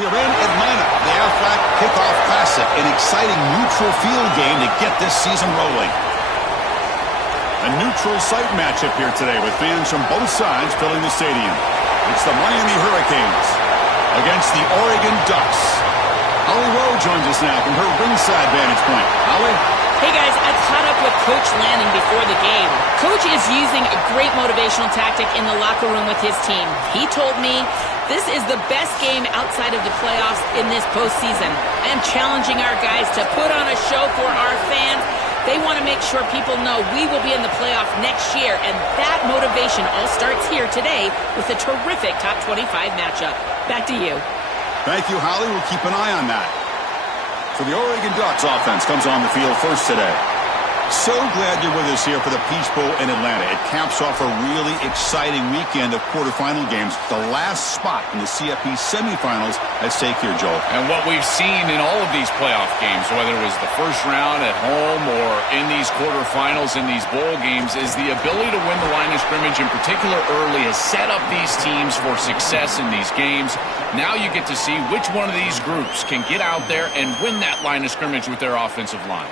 We are in Atlanta, the Aflac Kickoff Classic, an exciting neutral field game to get this season rolling. A neutral site matchup here today with fans from both sides filling the stadium. It's the Miami Hurricanes against the Oregon Ducks. Holly Rowe joins us now from her ringside vantage point. Holly? Hey guys, I caught up with Coach Lanning before the game. Coach is using a great motivational tactic in the locker room with his team. He told me this is the best game outside of the playoffs in this postseason. I am challenging our guys to put on a show for our fans. They want to make sure people know we will be in the playoff next year, and that motivation all starts here today with a terrific top 25 matchup. Back to you. Thank you, Holly. We'll keep an eye on that. So the Oregon Ducks offense comes on the field first today. So glad you're with us here for the Peach Bowl in Atlanta. It caps off a really exciting weekend of quarterfinal games. The last spot in the CFP semifinals at stake here, Joel. And what we've seen in all of these playoff games, whether it was the first round at home or in these quarterfinals in these bowl games, is the ability to win the line of scrimmage, in particular early, has set up these teams for success in these games. Now you get to see which one of these groups can get out there and win that line of scrimmage with their offensive line.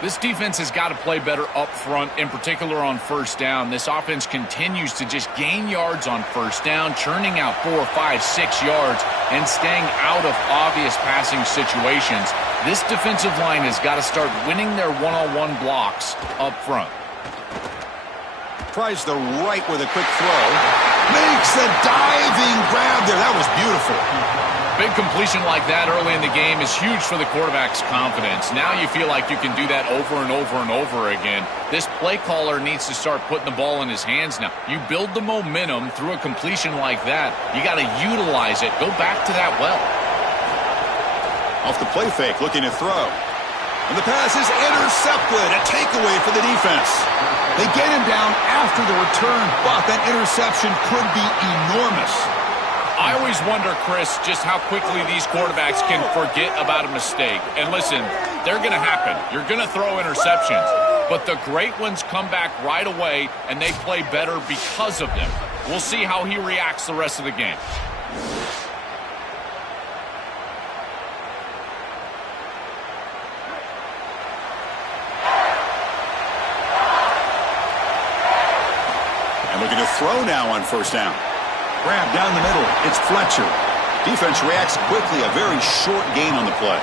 This defense has got to play better up front, in particular on first down. This offense continues to just gain yards on first down, churning out 4, 5, 6 yards, and staying out of obvious passing situations. This defensive line has got to start winning their one-on-one blocks up front. Tries the right with a quick throw. Makes a diving grab there. That was beautiful. Big completion like that early in the game is huge for the quarterback's confidence. Now you feel like you can do that over and over and over again. This play caller needs to start putting the ball in his hands now. You build the momentum through a completion like that. You got to utilize it. Go back to that well. Off the play fake, looking to throw. And the pass is intercepted. A takeaway for the defense. They get him down after the return, but that interception could be enormous. I always wonder, Chris, just how quickly these quarterbacks can forget about a mistake. And listen, they're going to happen. You're going to throw interceptions. But the great ones come back right away, and they play better because of them. We'll see how he reacts the rest of the game. And looking to throw now on first down. Grab down the middle. It's Fletcher. Defense reacts quickly. A very short gain on the play.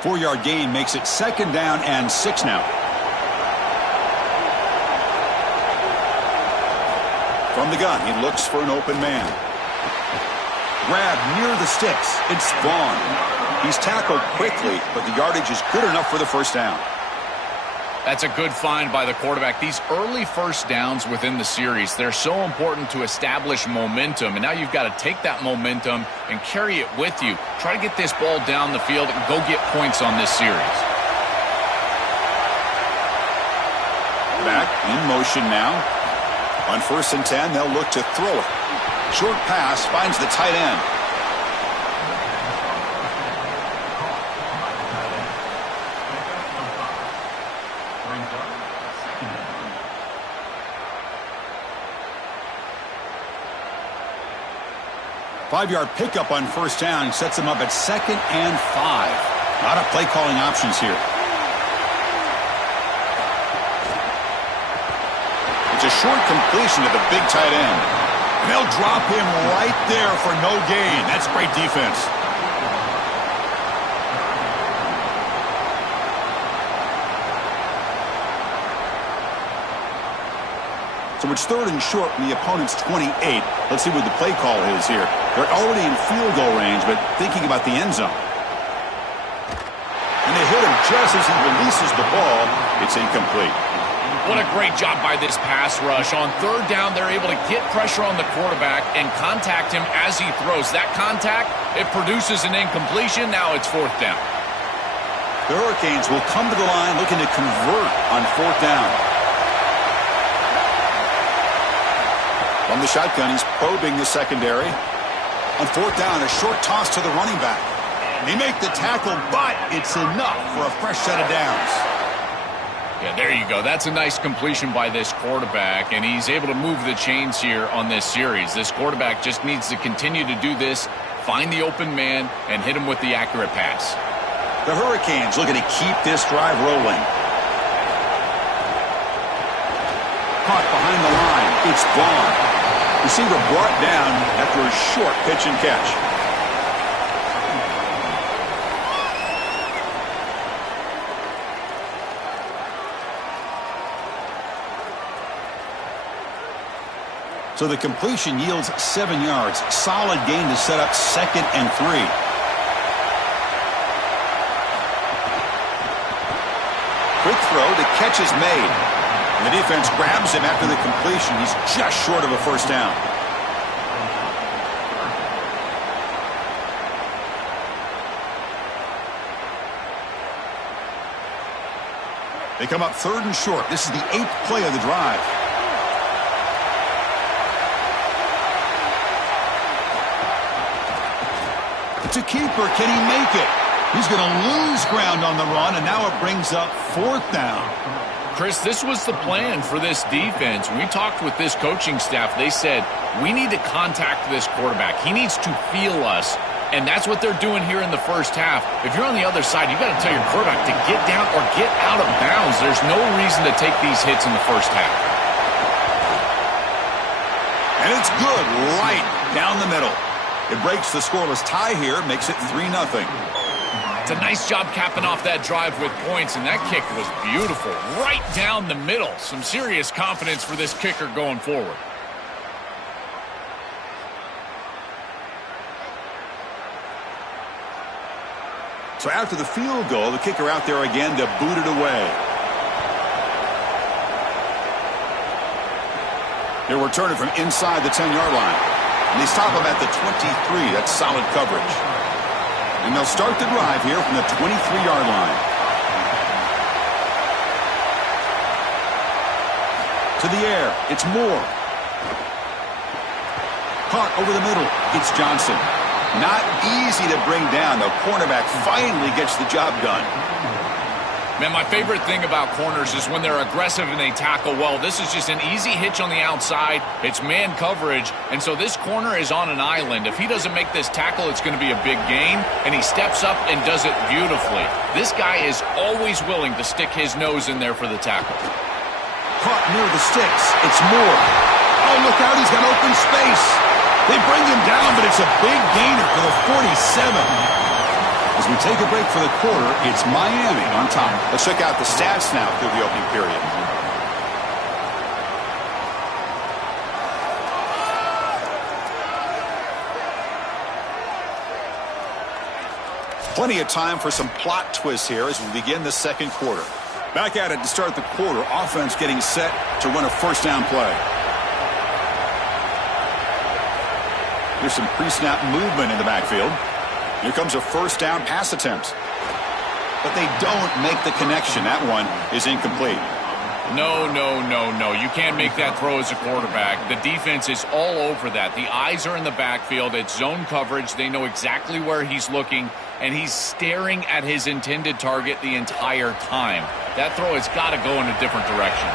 Four-yard gain makes it 2nd down and 6 now. From the gun, he looks for an open man. Grab near the sticks. It's Vaughn. He's tackled quickly, but the yardage is good enough for the first down. That's a good find by the quarterback. These early first downs within the series, they're so important to establish momentum. And now you've got to take that momentum and carry it with you. Try to get this ball down the field and go get points on this series. Back in motion now. On 1st and 10, they'll look to throw it. Short pass finds the tight end. Five-yard pickup on first down sets them up at 2nd and 5. A lot of play calling options here. It's a short completion to the big tight end. And they'll drop him right there for no gain. That's great defense. So it's 3rd and short from the opponent's 28. Let's see what the play call is here. They're already in field goal range, but thinking about the end zone. And they hit him just as he releases the ball. It's incomplete. What a great job by this pass rush. On 3rd down, they're able to get pressure on the quarterback and contact him as he throws. That contact, it produces an incompletion. Now it's 4th down. The Hurricanes will come to the line looking to convert on 4th down. From the shotgun, he's probing the secondary. On 4th down, a short toss to the running back. They make the tackle, but it's enough for a fresh set of downs. Yeah, there you go. That's a nice completion by this quarterback, and he's able to move the chains here on this series. This quarterback just needs to continue to do this, find the open man, and hit him with the accurate pass. The Hurricanes looking to keep this drive rolling. Caught behind the line. It's Vaughn. Receiver brought down after a short pitch and catch. So the completion yields 7 yards. Solid gain to set up 2nd and 3. Quick throw. The catch is made. And the defense grabs him after the completion. He's just short of a first down. They come up 3rd and short. This is the 8th play of the drive. It's a keeper. Can he make it? He's going to lose ground on the run, and now it brings up 4th down. Chris, this was the plan for this defense. When we talked with this coaching staff, they said, we need to contact this quarterback. He needs to feel us, and that's what they're doing here in the first half. If you're on the other side, you've got to tell your quarterback to get down or get out of bounds. There's no reason to take these hits in the first half. And it's good right down the middle. It breaks the scoreless tie here, makes it 3-0. It's a nice job capping off that drive with points, and that kick was beautiful. Right down the middle. Some serious confidence for this kicker going forward. So after the field goal, the kicker out there again to boot it away. They'll return it from inside the 10-yard line. And they stop him at the 23. That's solid coverage. And they'll start the drive here from the 23-yard line. To the air. It's Moore. Caught over the middle. It's Johnson. Not easy to bring down. The cornerback finally gets the job done. Man, my favorite thing about corners is when they're aggressive and they tackle well. This is just an easy hitch on the outside. It's man coverage, and so this corner is on an island. If he doesn't make this tackle, it's going to be a big gain, and he steps up and does it beautifully. This guy is always willing to stick his nose in there for the tackle. Caught near the sticks. It's Moore. Oh, look out. He's got open space. They bring him down, but it's a big gainer for the 47. As we take a break for the quarter, it's Miami on top. Let's check out the stats now through the opening period. Plenty of time for some plot twists here as we begin the second quarter. Back at it to start the quarter. Offense getting set to run a first down play. There's some pre-snap movement in the backfield. Here comes a first down pass attempt. But they don't make the connection. That one is incomplete. No. You can't make that throw as a quarterback. The defense is all over that. The eyes are in the backfield. It's zone coverage. They know exactly where he's looking, and he's staring at his intended target the entire time. That throw has got to go in a different direction.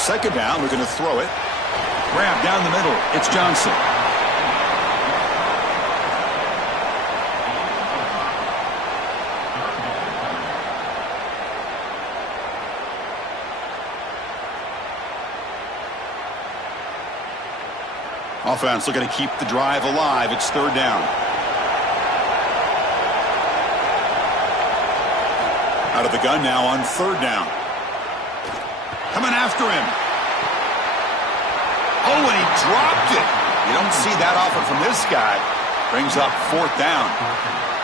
Second down, we're going to throw it. Grab down the middle. It's Johnson. Offense looking to keep the drive alive. It's third down. Out of the gun now on third down. Coming after him. Oh, and he dropped it. You don't see that often from this guy. Brings up fourth down.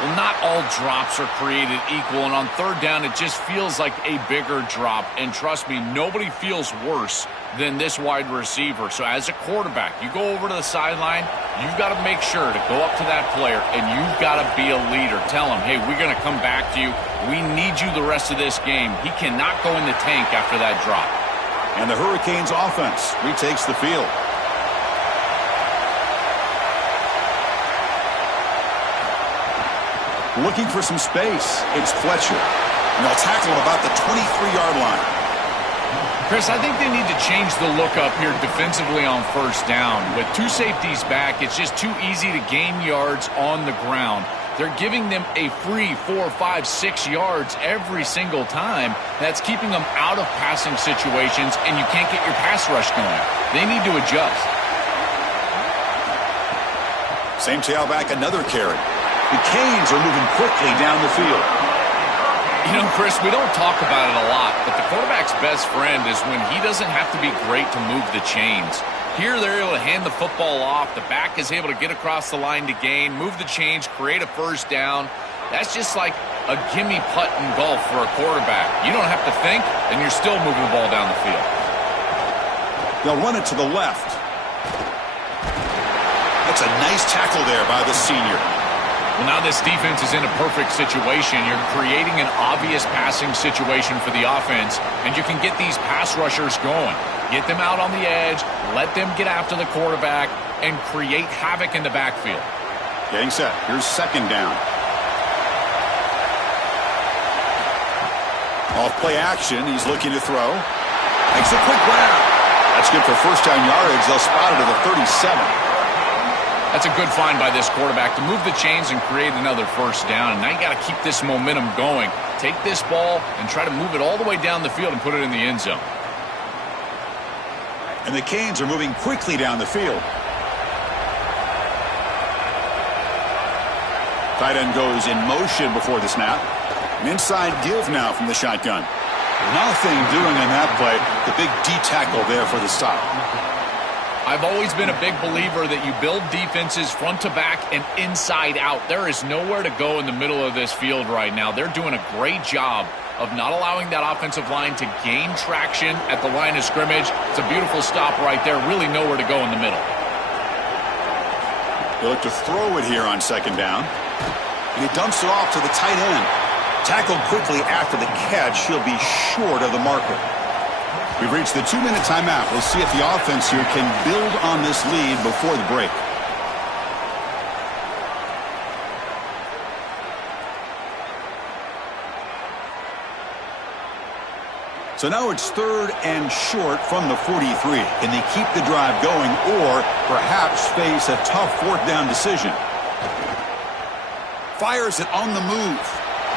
Well, not all drops are created equal, and on third down, it just feels like a bigger drop. And trust me, nobody feels worse than this wide receiver. So as a quarterback, you go over to the sideline, you've got to make sure to go up to that player, and you've got to be a leader. Tell him, hey, we're going to come back to you. We need you the rest of this game. He cannot go in the tank after that drop. And the Hurricanes offense retakes the field. Looking for some space. It's Fletcher. And they'll tackle him about the 23-yard line. Chris, I think they need to change the look up here defensively on first down. With two safeties back, it's just too easy to gain yards on the ground. They're giving them a free 4, 5, 6 yards every single time. That's keeping them out of passing situations, and you can't get your pass rush going. They need to adjust. Same tailback, another carry. The Canes are moving quickly down the field. You know, Chris, we don't talk about it a lot, but the quarterback's best friend is when he doesn't have to be great to move the chains. Here, they're able to hand the football off. The back is able to get across the line to gain, move the chains, create a first down. That's just like a gimme putt in golf for a quarterback. You don't have to think, and you're still moving the ball down the field. They'll run it to the left. That's a nice tackle there by the senior. Well, now this defense is in a perfect situation. You're creating an obvious passing situation for the offense, and you can get these pass rushers going. Get them out on the edge, let them get after the quarterback, and create havoc in the backfield. Getting set. Here's second down. Off play action. He's looking to throw. Makes a quick grab. That's good for first down yardage. They'll spot it at the 37. That's a good find by this quarterback to move the chains and create another first down. And now you got to keep this momentum going. Take this ball and try to move it all the way down the field and put it in the end zone. And the Canes are moving quickly down the field. Tight end goes in motion before the snap. An inside give now from the shotgun. Nothing doing on that play. The big D tackle there for the stop. I've always been a big believer that you build defenses front to back and inside out. There is nowhere to go in the middle of this field right now. They're doing a great job of not allowing that offensive line to gain traction at the line of scrimmage. It's a beautiful stop right there. Really nowhere to go in the middle. They look to throw it here on second down. And he dumps it off to the tight end. Tackled quickly after the catch. He'll be short of the marker. We've reached the 2-minute timeout. We'll see if the offense here can build on this lead before the break. So now it's third and short from the 43. Can they keep the drive going or perhaps face a tough fourth down decision? Fires it on the move.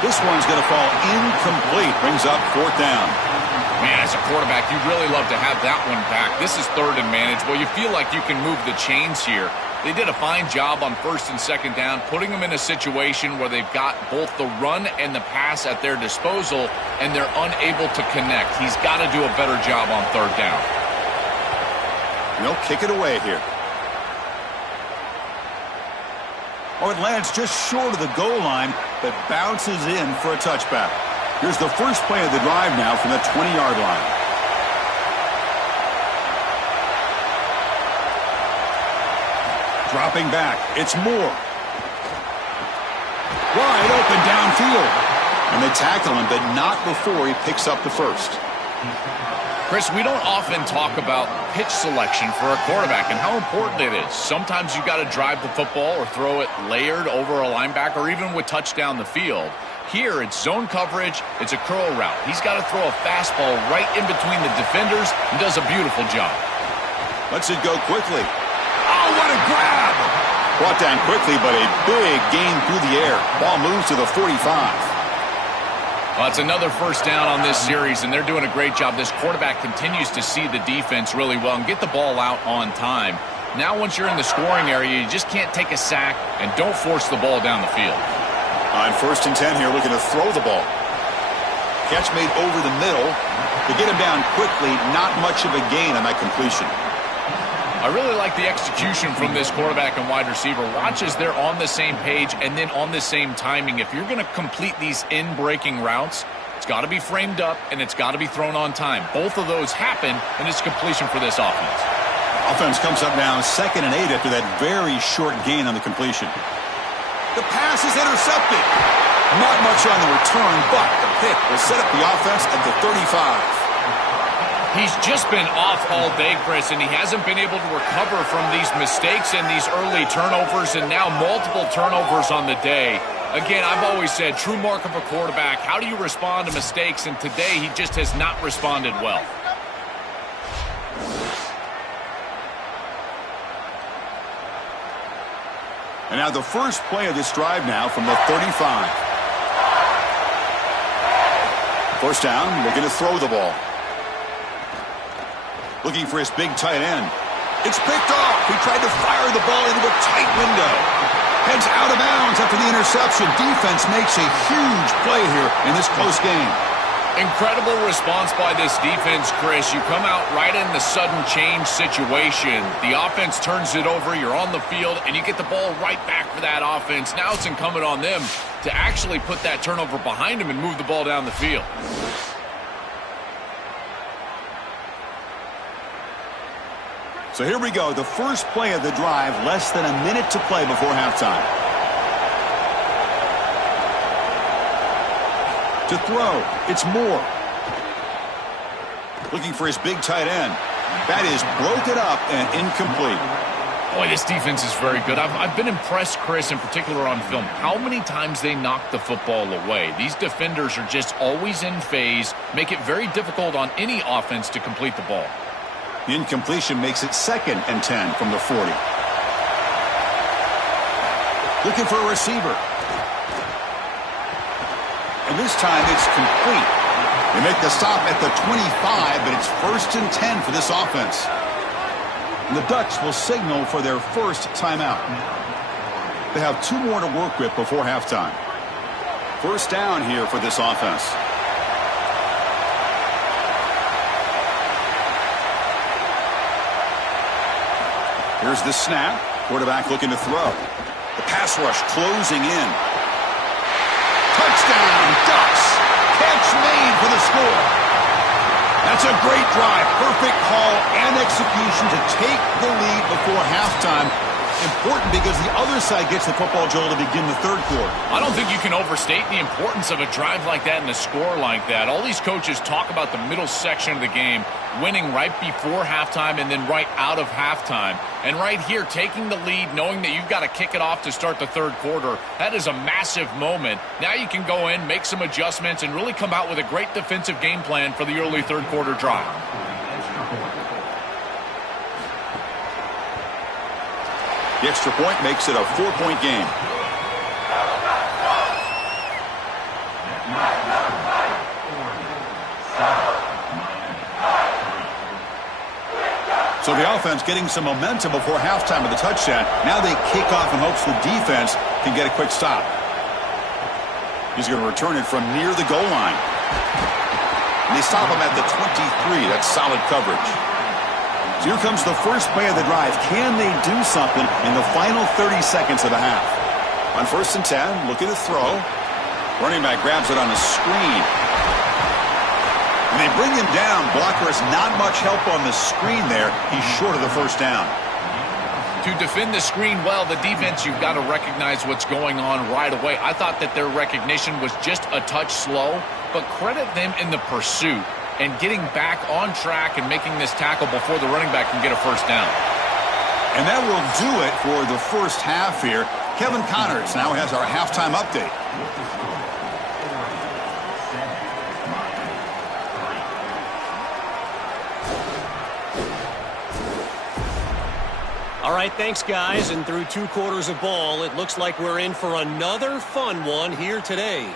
This one's going to fall incomplete. Brings up fourth down. Man, as a quarterback, you'd really love to have that one back. This is third and manageable. You feel like you can move the chains here. They did a fine job on first and second down, putting them in a situation where they've got both the run and the pass at their disposal, and they're unable to connect. He's got to do a better job on third down. They'll kick it away here. Oh, it lands just short of the goal line, but bounces in for a touchback. Here's the first play of the drive now from the 20-yard line. Dropping back, it's Moore. Wide open downfield. And they tackle him, but not before he picks up the first. Chris, we don't often talk about pitch selection for a quarterback and how important it is. Sometimes you've got to drive the football or throw it layered over a linebacker or even with touch down the field. Here, it's zone coverage, it's a curl route. He's got to throw a fastball right in between the defenders and does a beautiful job. Lets it go quickly. Oh, what a grab! Brought down quickly, but a big gain through the air. Ball moves to the 45. Well, it's another first down on this series, and they're doing a great job. This quarterback continues to see the defense really well and get the ball out on time. Now, once you're in the scoring area, you just can't take a sack and don't force the ball down the field. On first and 10 here, looking to throw the ball. Catch made over the middle. To get him down quickly, not much of a gain on that completion. I really like the execution from this quarterback and wide receiver. Watch as they're on the same page and then on the same timing. If you're going to complete these in-breaking routes, it's got to be framed up and it's got to be thrown on time. Both of those happen, and it's completion for this offense. Offense comes up now 2nd and 8 after that very short gain on the completion. The pass is intercepted. Not much on the return, but the pick will set up the offense at the 35. He's just been off all day, Chris, and he hasn't been able to recover from these mistakes and these early turnovers and now multiple turnovers on the day. Again, I've always said, true mark of a quarterback, how do you respond to mistakes? And today, he just has not responded well. And now the first play of this drive now from the 35. First down, looking to throw the ball. Looking for his big tight end. It's picked off. He tried to fire the ball into a tight window. Heads out of bounds after the interception. Defense makes a huge play here in this close game. Incredible response by this defense, Chris. You come out right in the sudden change situation. The offense turns it over, you're on the field, and you get the ball right back for that offense. Now it's incumbent on them to actually put that turnover behind them and move the ball down the field. So here we go, the first play of the drive, less than a minute to play before halftime. To throw, it's Moore. Looking for his big tight end. That is broken up and incomplete. Boy, this defense is very good. I've been impressed, Chris, in particular on film, how many times they knock the football away. These defenders are just always in phase, make it very difficult on any offense to complete the ball. The incompletion makes it 2nd and 10 from the 40. Looking for a receiver. And this time it's complete. They make the stop at the 25, but it's 1st and 10 for this offense. And the Ducks will signal for their first timeout. They have 2 more to work with before halftime. First down here for this offense. Here's the snap. Quarterback looking to throw. The pass rush closing in. Touchdown, Ducks. Catch made for the score. That's a great drive. Perfect call and execution to take the lead before halftime. Important because the other side gets the football, Joel, to begin the 3rd quarter. I don't think you can overstate the importance of a drive like that and a score like that. All these coaches talk about the middle section of the game, winning right before halftime and then right out of halftime. And right here, taking the lead, knowing that you've got to kick it off to start the 3rd quarter, that is a massive moment. Now you can go in, make some adjustments, and really come out with a great defensive game plan for the early 3rd quarter drive. The extra point makes it a 4-point game. So the offense getting some momentum before halftime with the touchdown. Now they kick off in hopes the defense can get a quick stop. He's going to return it from near the goal line. And they stop him at the 23. That's solid coverage. So here comes the first play of the drive. Can they do something in the final 30 seconds of the half? On 1st and 10, looking to throw. Running back grabs it on a screen. And they bring him down. Blocker has not much help on the screen there. He's short of the first down. To defend the screen well, the defense, you've got to recognize what's going on right away. I thought that their recognition was just a touch slow, but credit them in the pursuit and getting back on track and making this tackle before the running back can get a first down. And that will do it for the first half here. Kevin Connors now has our halftime update. All right, thanks, guys. And through 2 quarters of ball, it looks like we're in for another fun one here today.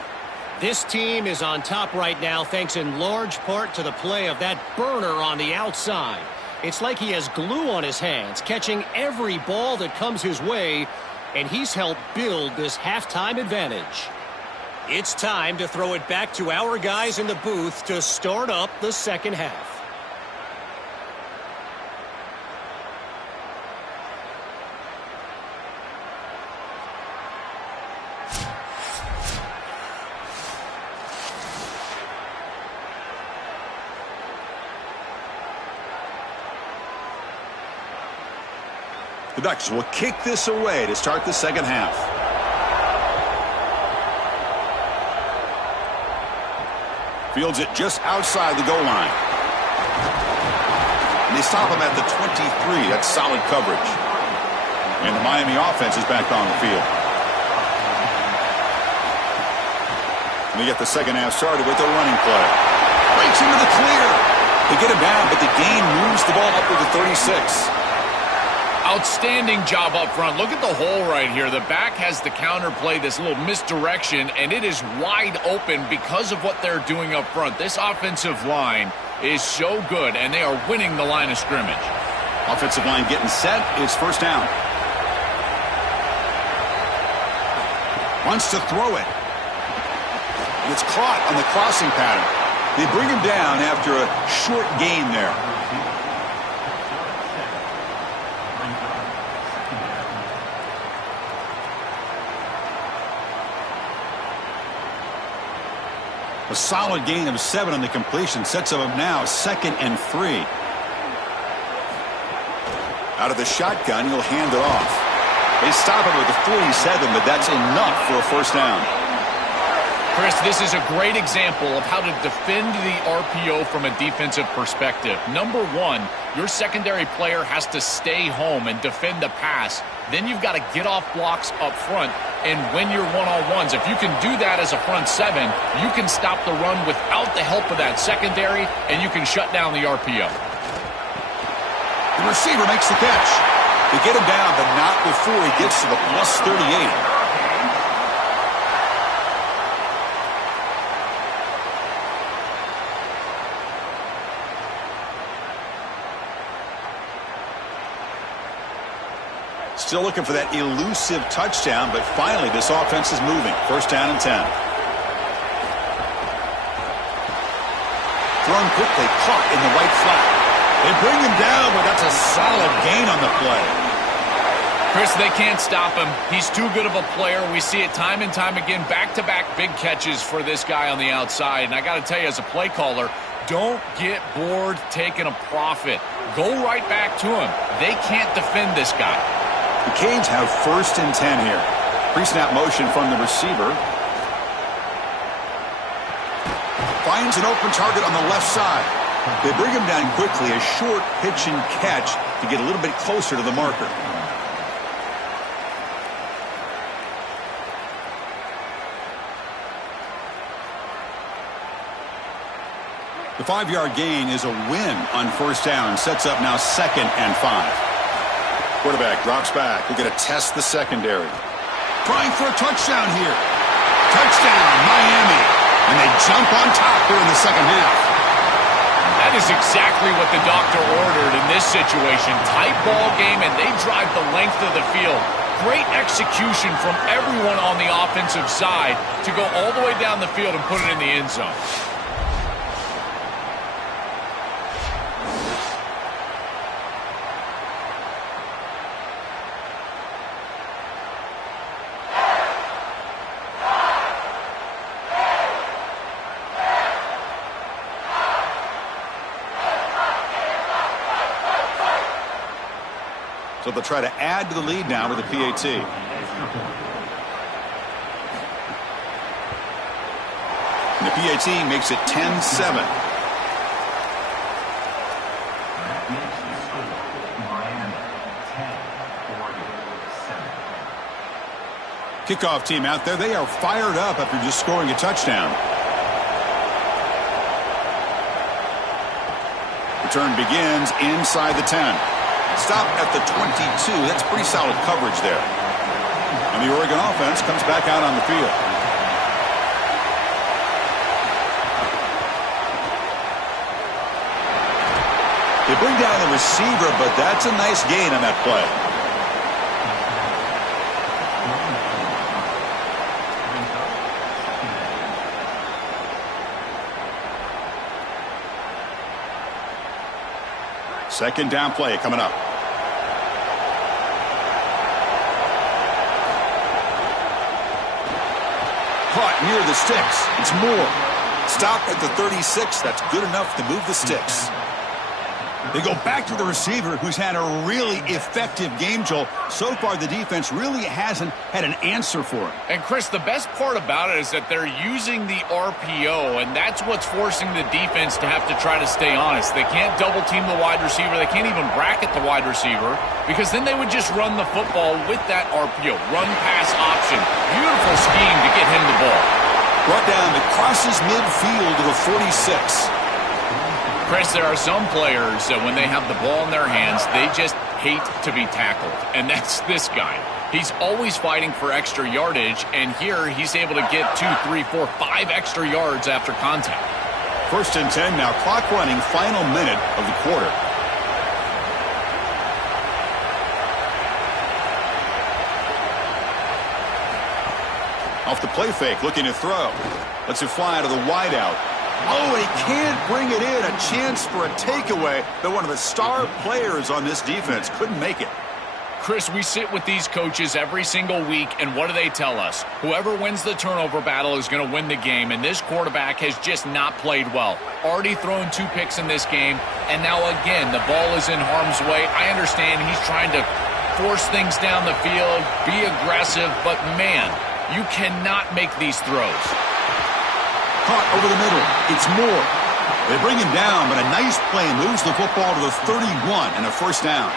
This team is on top right now thanks in large part to the play of that burner on the outside. It's like he has glue on his hands, catching every ball that comes his way, and he's helped build this halftime advantage. It's time to throw it back to our guys in the booth to start up the 2nd half. The Ducks will kick this away to start the 2nd half. Fields it just outside the goal line. And they stop him at the 23. That's solid coverage. And the Miami offense is back on the field. We get the second half started with a running play. Breaks into the clear. They get him down, but the gain moves the ball up to the 36. Outstanding job up front. Look at the hole right here. The back has the counter play, this little misdirection, and it is wide open because of what they're doing up front. This offensive line is so good, and they are winning the line of scrimmage. Offensive line getting set. It's first down. Wants to throw it. And it's caught on the crossing pattern. They bring him down after a short gain there. A solid gain of 7 on the completion sets them up now 2nd and 3. Out of the shotgun, he'll hand it off. They stop him with the 47, but that's enough for a first down. Chris, this is a great example of how to defend the RPO from a defensive perspective. Number one, your secondary player has to stay home and defend the pass. Then you've got to get off blocks up front and win your one-on-ones. If you can do that as a front seven, you can stop the run without the help of that secondary, and you can shut down the RPO. The receiver makes the catch. They get him down, but not before he gets to the plus 38. Still looking for that elusive touchdown, but finally this offense is moving. First down and 10. Thrown quickly, caught in the right flat. They bring him down, but that's a solid gain on the play. Chris, they can't stop him. He's too good of a player. We see it time and time again. Back-to-back big catches for this guy on the outside. And I got to tell you, as a play caller, don't get bored taking a profit. Go right back to him. They can't defend this guy. The Canes have first and 10 here. Pre-snap motion from the receiver. Finds an open target on the left side. They bring him down quickly, a short pitch and catch to get a little bit closer to the marker. The 5-yard gain is a win on first down. Sets up now 2nd and 5. Quarterback drops back. We're going to test the secondary. Trying for a touchdown here. Touchdown, Miami. And they jump on top here in the second half. That is exactly what the doctor ordered in this situation. Tight ball game, and they drive the length of the field. Great execution from everyone on the offensive side to go all the way down the field and put it in the end zone. So they'll try to add to the lead now with the PAT. And the PAT makes it 10-7. Kickoff team out there. They are fired up after just scoring a touchdown. Return begins inside the 10. Stop at the 22. That's pretty solid coverage there. And the Oregon offense comes back out on the field. They bring down the receiver, but that's a nice gain on that play. Second down play coming up. Caught near the sticks. It's Moore. Stop at the 36. That's good enough to move the sticks. They go back to the receiver, who's had a really effective game, Joel. So far, the defense really hasn't had an answer for it. And, Chris, the best part about it is that they're using the RPO, and that's what's forcing the defense to have to try to stay honest. They can't double-team the wide receiver. They can't even bracket the wide receiver, because then they would just run the football with that RPO, run-pass option. Beautiful scheme to get him the ball. Brought down, it crosses midfield to the 46. Chris, there are some players that when they have the ball in their hands, they just hate to be tackled. And that's this guy. He's always fighting for extra yardage, and here he's able to get 2, 3, 4, 5 extra yards after contact. 1st and 10 now, clock running, final minute of the quarter. Off the play fake, looking to throw. Lets it fly to the wideout. Oh, he can't bring it in. A chance for a takeaway, but one of the star players on this defense couldn't make it. Chris, we sit with these coaches every single week, and what do they tell us? Whoever wins the turnover battle is going to win the game, and this quarterback has just not played well. Already thrown 2 picks in this game, and now again, the ball is in harm's way. I understand he's trying to force things down the field, be aggressive, but man, you cannot make these throws. Caught over the middle. It's Moore. They bring him down, but a nice play moves the football to the 31 and a 1st down.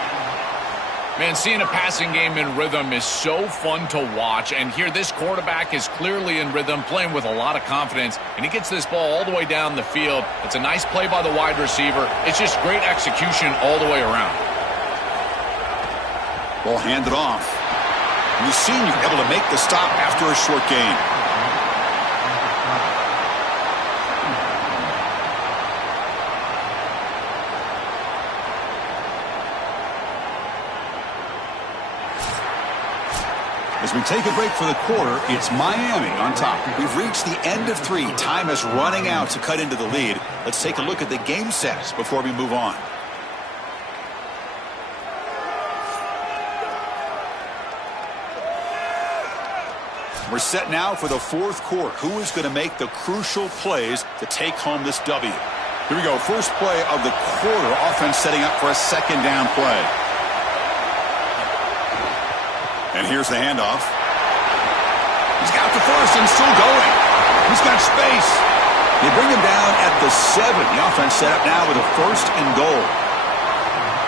Man, seeing a passing game in rhythm is so fun to watch, and here this quarterback is clearly in rhythm, playing with a lot of confidence, and he gets this ball all the way down the field. It's a nice play by the wide receiver. It's just great execution all the way around. Ball handed off. And the senior able to make the stop after a short gain. As we take a break for the quarter, it's Miami on top. We've reached the end of 3. Time is running out to cut into the lead. Let's take a look at the game sets before we move on. We're set now for the 4th quarter. Who is going to make the crucial plays to take home this W? Here we go. First play of the quarter. Offense setting up for a 2nd down play. And here's the handoff. He's got the first and still going. He's got space. They bring him down at the 7. The offense set up now with a 1st and goal.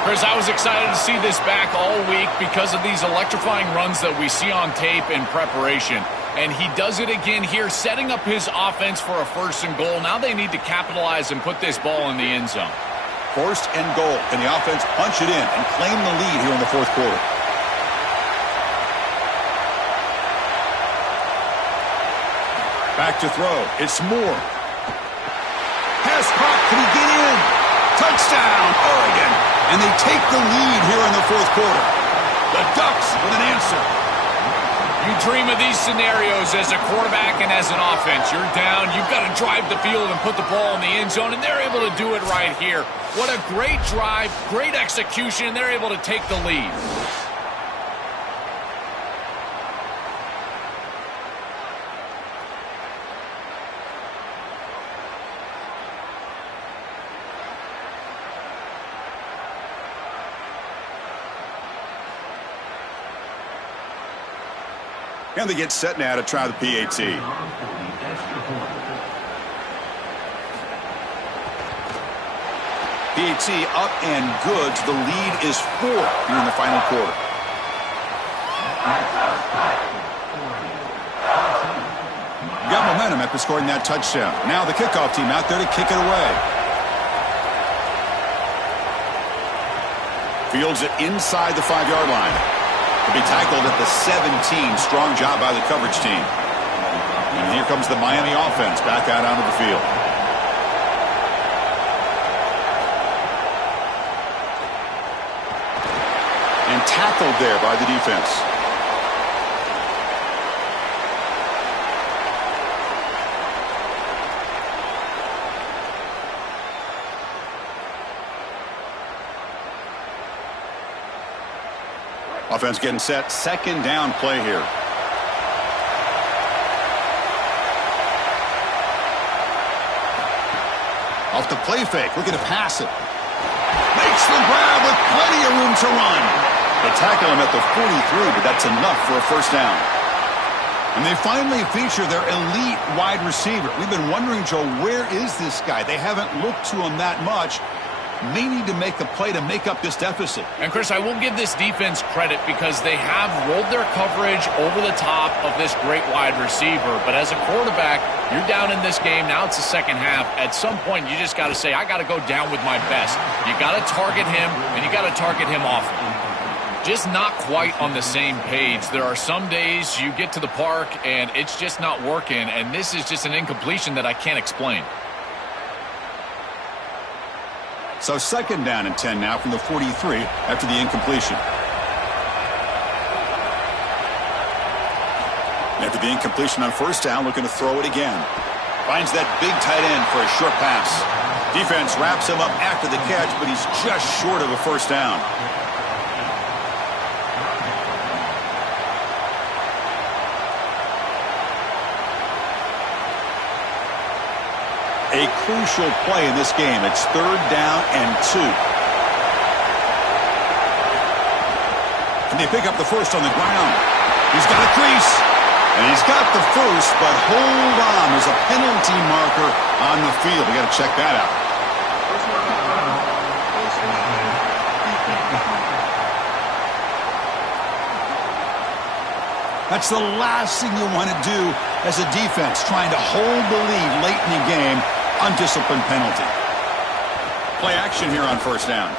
Chris, I was excited to see this back all week because of these electrifying runs that we see on tape in preparation. And he does it again here, setting up his offense for a 1st and goal. Now they need to capitalize and put this ball in the end zone. 1st and goal. Can the offense punch it in and claim the lead here in the 4th quarter? Back to throw. It's Moore. Pass caught. Can he get in? Touchdown, Oregon. And they take the lead here in the 4th quarter. The Ducks with an answer. You dream of these scenarios as a quarterback and as an offense. You're down. You've got to drive the field and put the ball in the end zone, and they're able to do it right here. What a great drive, great execution, and they're able to take the lead. And they get set now to try the PAT. PAT up and good. The lead is 4 here in the final quarter. Got momentum after scoring that touchdown. Now the kickoff team out there to kick it away. Fields it inside the 5-yard line. To be tackled at the 17. Strong job by the coverage team. And here comes the Miami offense back out onto the field. And tackled there by the defense. Offense getting set. 2nd down play here. Off the play fake. Looking to pass it. Makes the grab with plenty of room to run. They tackle him at the 43, but that's enough for a 1st down. And they finally feature their elite wide receiver. We've been wondering, Joe, where is this guy? They haven't looked to him that much. may need to make a play to make up this deficit. And, Chris, I will give this defense credit because they have rolled their coverage over the top of this great wide receiver. But as a quarterback, you're down in this game. Now it's the second half. At some point, you just got to say, I got to go down with my best. You got to target him, and you got to target him often. Just not quite on the same page. There are some days you get to the park, and it's just not working. And this is just an incompletion that I can't explain. So second down and 10 now from the 43 after the incompletion. After the incompletion on first down, looking to throw it again. Finds that big tight end for a short pass. Defense wraps him up after the catch, but he's just short of a first down. A crucial play in this game. It's third down and 2. And they pick up the first on the ground. He's got a crease. And he's got the first, but hold on. There's a penalty marker on the field. We got to check that out. That's the last thing you want to do as a defense, trying to hold the lead late in the game. Undisciplined penalty. Play action here on first down.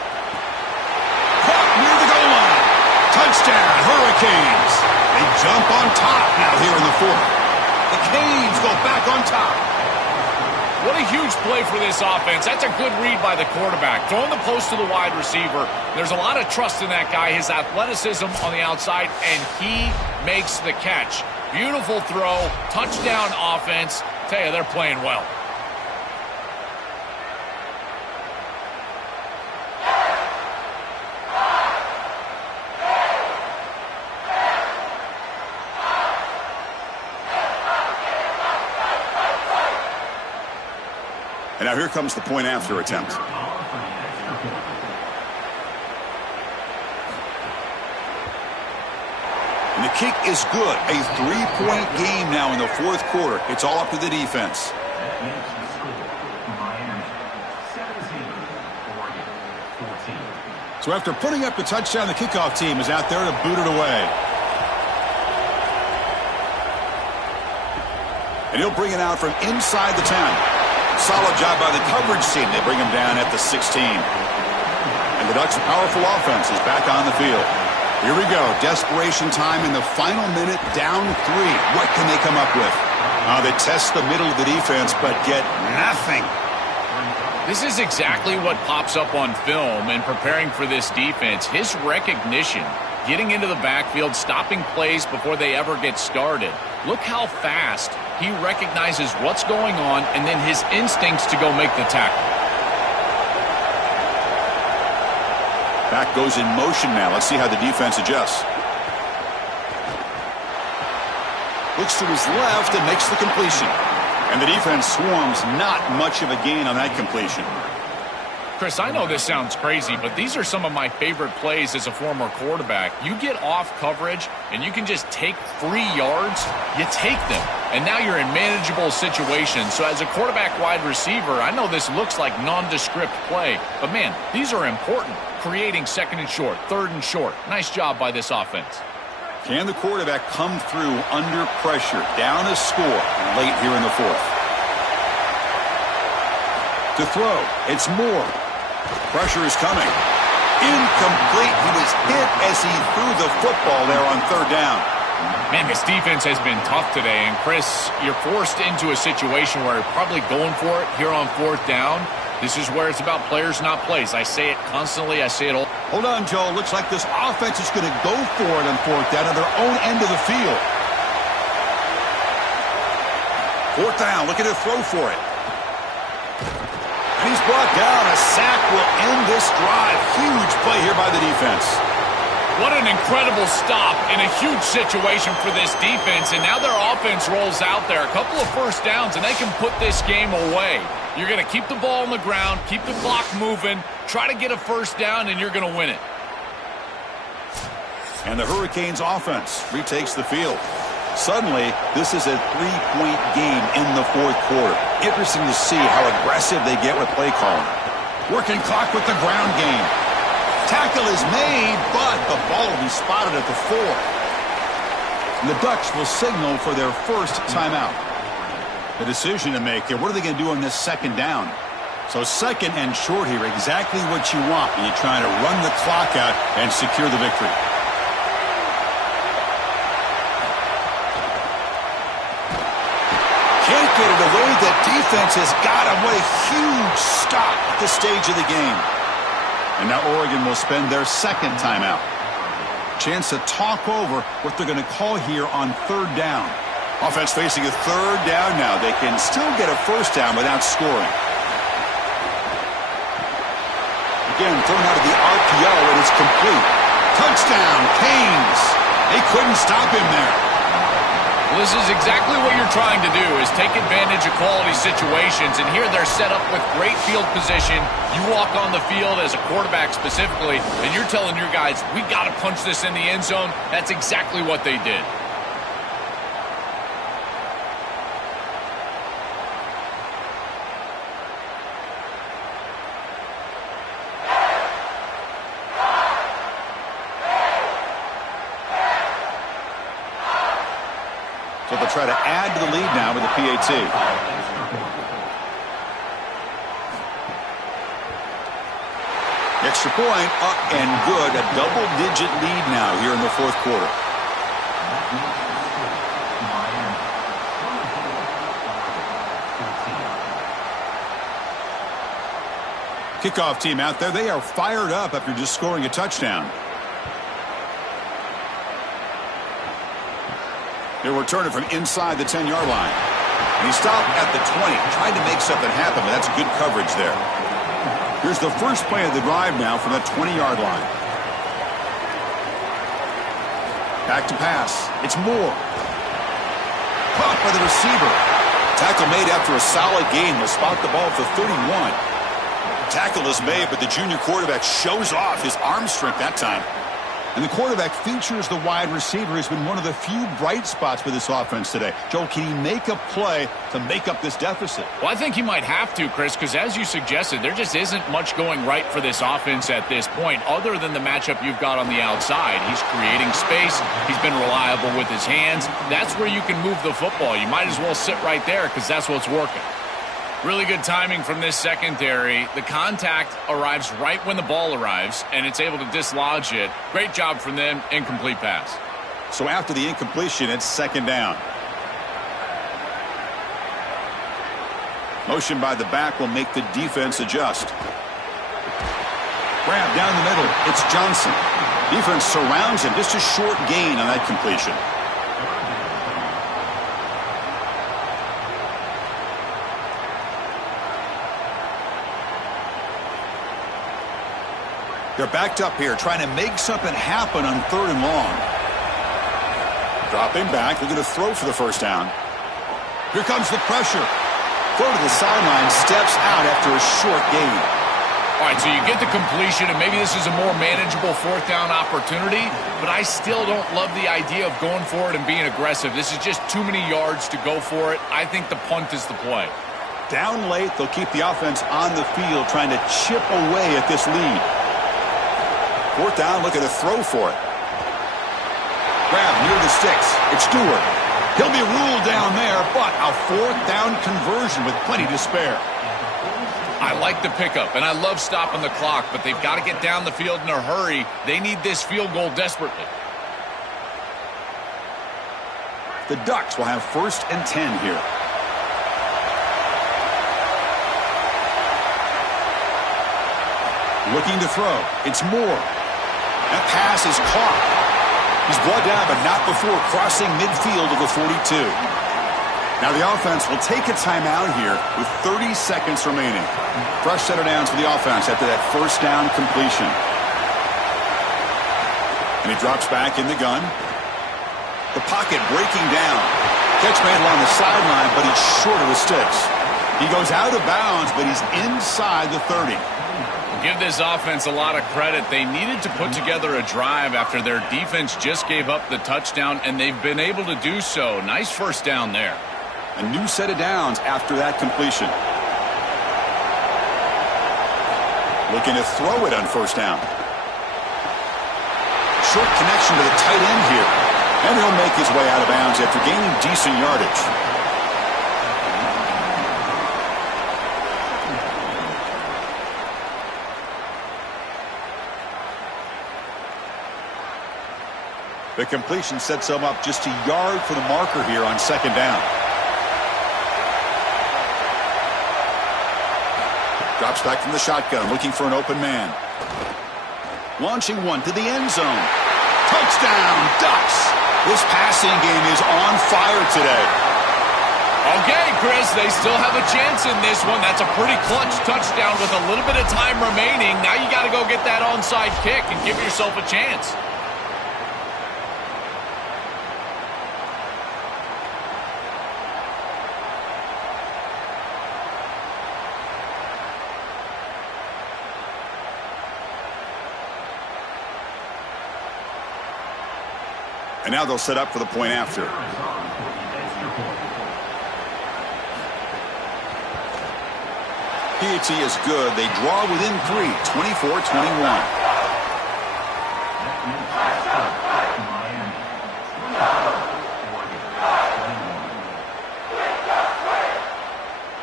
Caught near the goal line. Touchdown, Hurricanes. They jump on top now here in the fourth. The Canes go back on top. What a huge play for this offense. That's a good read by the quarterback. Throwing the post to the wide receiver. There's a lot of trust in that guy, his athleticism on the outside, and he makes the catch. Beautiful throw, touchdown offense. Tell you, they're playing well. And now here comes the point after attempt. And the kick is good. A 3-point game now in the fourth quarter. It's all up to the defense. So after putting up the touchdown, the kickoff team is out there to boot it away. And he'll bring it out from inside the 10. Solid job by the coverage team. They bring him down at the 16. And the Ducks' powerful offense is back on the field. Here we go. Desperation time in the final minute, down 3. What can they come up with? They test the middle of the defense, but get nothing. This is exactly what pops up on film in preparing for this defense. His recognition, getting into the backfield, stopping plays before they ever get started. Look how fast he recognizes what's going on and then his instincts to go make the tackle. Back goes in motion now. Let's see how the defense adjusts. Looks to his left and makes the completion. And the defense swarms. Not much of a gain on that completion. Chris, I know this sounds crazy, but these are some of my favorite plays as a former quarterback. You get off coverage, and you can just take free yards. You take them, and now you're in manageable situations. So as a quarterback wide receiver, I know this looks like nondescript play, but, man, these are important. Creating second and short, third and short. Nice job by this offense. Can the quarterback come through under pressure, down a score, late here in the fourth? To throw, it's Moore. Pressure is coming. Incomplete. He was hit as he threw the football there on third down. Man, this defense has been tough today. And, Chris, you're forced into a situation where you're probably going for it here on fourth down. This is where it's about players, not plays. I say it constantly. I say it all. Hold on, Joe. Looks like this offense is going to go for it on fourth down on their own end of the field. Fourth down. Looking to throw for it. And he's brought down. A sack will end this drive. Huge play here by the defense. What an incredible stop in a huge situation for this defense. And now their offense rolls out there. A couple of first downs, and they can put this game away. You're going to keep the ball on the ground, keep the clock moving, try to get a first down, and you're going to win it. And the Hurricanes offense retakes the field. Suddenly, this is a 3-point game in the fourth quarter. Interesting to see how aggressive they get with play calling. Working clock with the ground game. Tackle is made, but the ball will be spotted at the 4. And the Ducks will signal for their first timeout. The decision to make here, what are they going to do on this second down? So second and short here, exactly what you want when you're trying to run the clock out and secure the victory. Can't get it away. The defense has got him. What a huge stop at this stage of the game. And now Oregon will spend their second timeout. Chance to talk over what they're going to call here on third down. Offense facing a third down now. They can still get a first down without scoring. Again, thrown out of the RPO, and it's complete. Touchdown, Canes. They couldn't stop him there. Well, this is exactly what you're trying to do, is take advantage of quality situations. And here they're set up with great field position. You walk on the field as a quarterback specifically, and you're telling your guys, we got to punch this in the end zone. That's exactly what they did. So they'll try to add to the lead now with the PAT. Extra point up and good. A double-digit lead now here in the fourth quarter. Kickoff team out there. They are fired up after just scoring a touchdown. They'll return it from inside the 10-yard line. And he stopped at the 20, trying to make something happen, but that's good coverage there. Here's the first play of the drive now from that 20-yard line. Back to pass. It's Moore. Caught by the receiver. Tackle made after a solid gain. Will spot the ball for 31. Tackle is made, but the junior quarterback shows off his arm strength that time. And the quarterback features the wide receiver. Has been one of the few bright spots for this offense today. Joel, can he make a play to make up this deficit? Well, I think he might have to, Chris, because as you suggested, there just isn't much going right for this offense at this point, other than the matchup you've got on the outside. He's creating space. He's been reliable with his hands. That's where you can move the football. You might as well sit right there because that's what's working. Really good timing from this secondary. The contact arrives right when the ball arrives, and it's able to dislodge it. Great job from them. Incomplete pass. So after the incompletion, it's second down. Motion by the back will make the defense adjust. Grab down the middle. It's Johnson. Defense surrounds him. Just a short gain on that completion. They're backed up here, trying to make something happen on third and long. Dropping back, looking to throw for the first down. Here comes the pressure. Throw to the sideline, steps out after a short gain. All right, so you get the completion, and maybe this is a more manageable fourth down opportunity, but I still don't love the idea of going for it and being aggressive. This is just too many yards to go for it. I think the punt is the play. Down late, they'll keep the offense on the field, trying to chip away at this lead. Fourth down, looking to throw for it. Grab near the sticks. It's Stewart. He'll be ruled down there, but a fourth down conversion with plenty to spare. I like the pickup, and I love stopping the clock, but they've got to get down the field in a hurry. They need this field goal desperately. The Ducks will have 1st and 10 here. Looking to throw. It's Moore. That pass is caught. He's brought down, but not before crossing midfield of the 42. Now the offense will take a timeout here with 30 seconds remaining. Fresh set of downs for the offense after that first down completion. And he drops back in the gun. The pocket breaking down. Catch made along the sideline, but he's short of the sticks. He goes out of bounds, but he's inside the 30. Give this offense a lot of credit. They needed to put together a drive after their defense just gave up the touchdown, and they've been able to do so. Nice first down there. A new set of downs after that completion. Looking to throw it on first down. Short connection to the tight end here. And he'll make his way out of bounds after gaining decent yardage. The completion sets him up just a yard for the marker here on second down. Drops back from the shotgun, looking for an open man. Launching one to the end zone. Touchdown, Ducks! This passing game is on fire today. Okay, Chris, they still have a chance in this one. That's a pretty clutch touchdown with a little bit of time remaining. Now you got to go get that onside kick and give yourself a chance. And now they'll set up for the point after. PAT is good. They draw within 3, 24-21.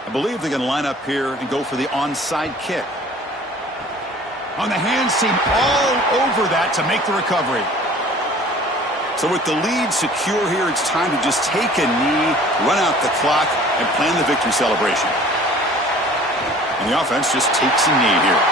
I believe they're going to line up here and go for the onside kick. On the hands team all over that to make the recovery. So with the lead secure here, it's time to just take a knee, run out the clock, and plan the victory celebration. And the offense just takes a knee here.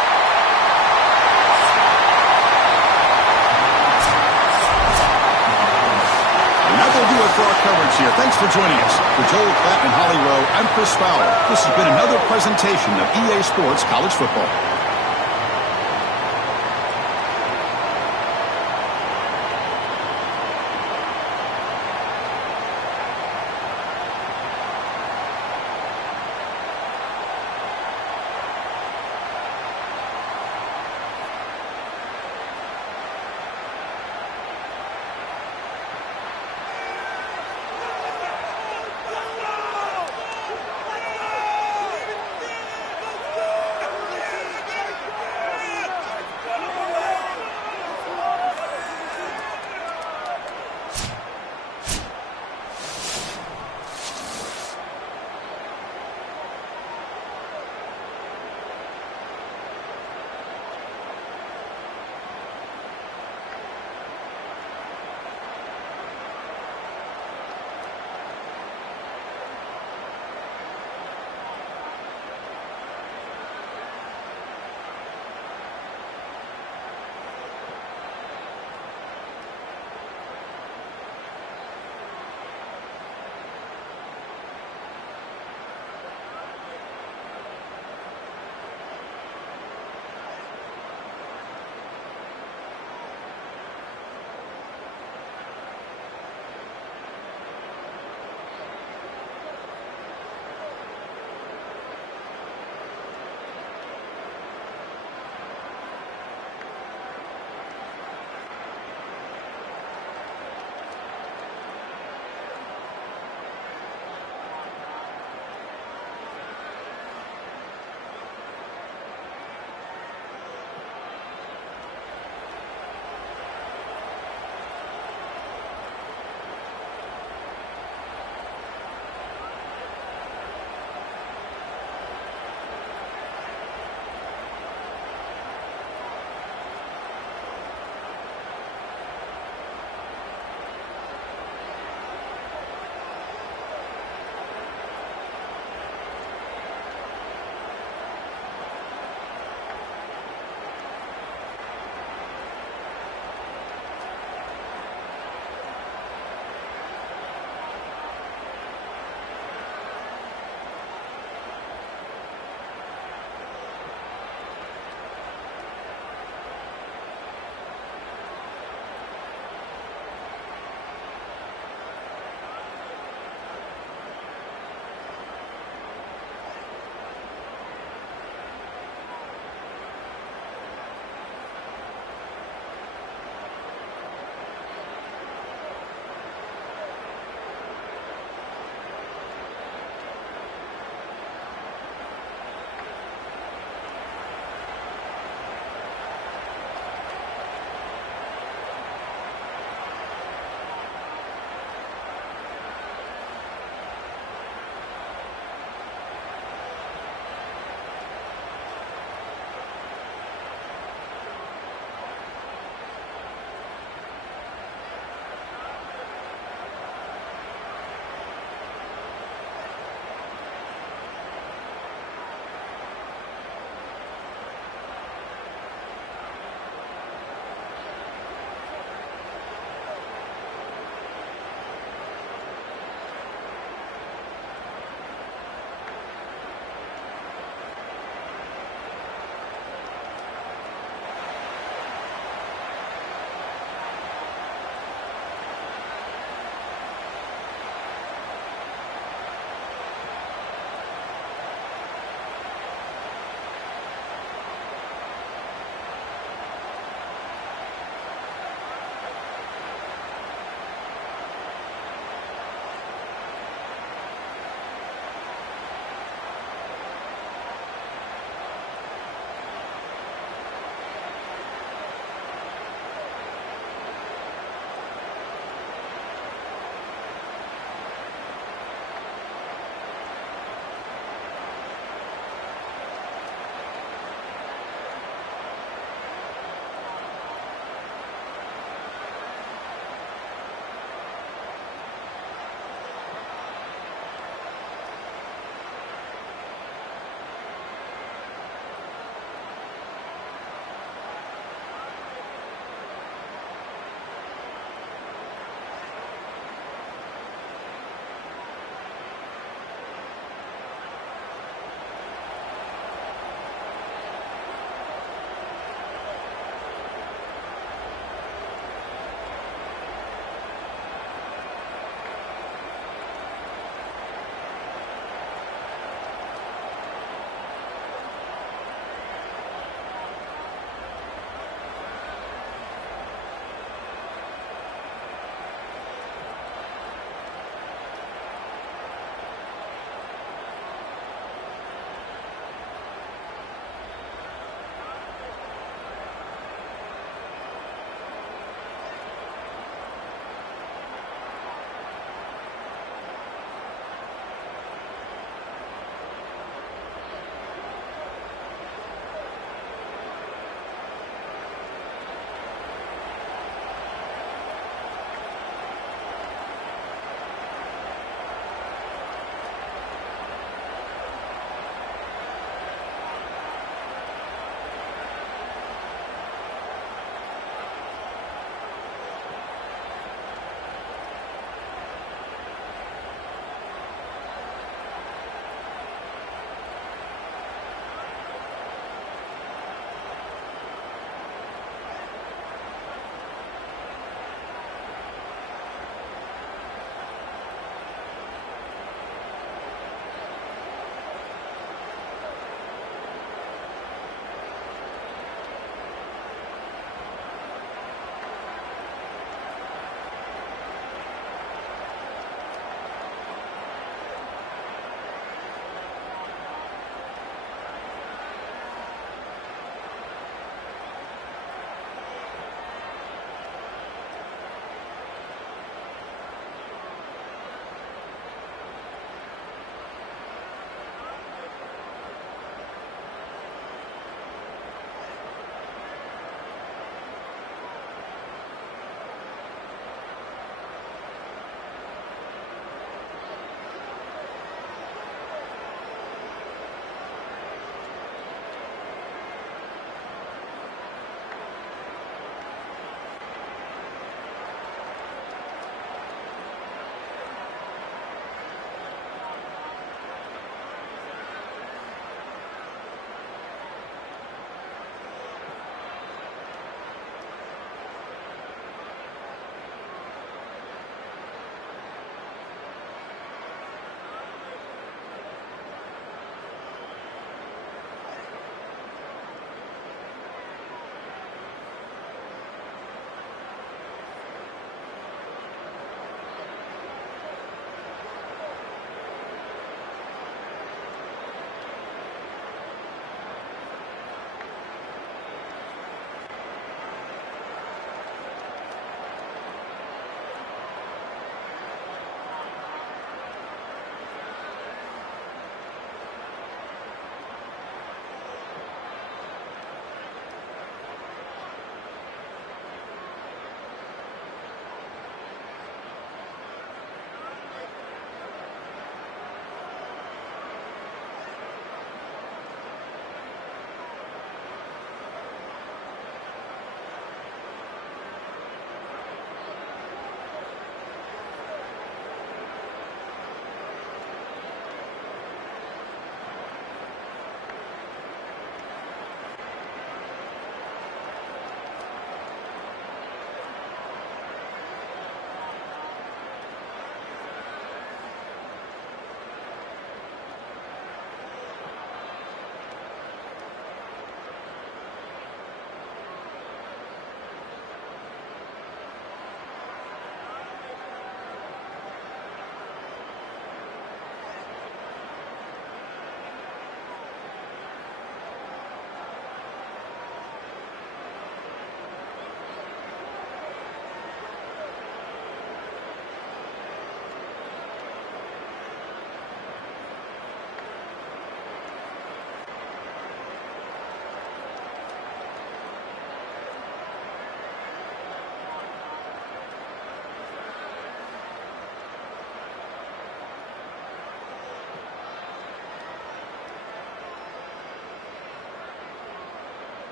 And that will do it for our coverage here. Thanks for joining us. For Joel Klatt and Holly Rowe, I'm Chris Fowler. This has been another presentation of EA Sports College Football.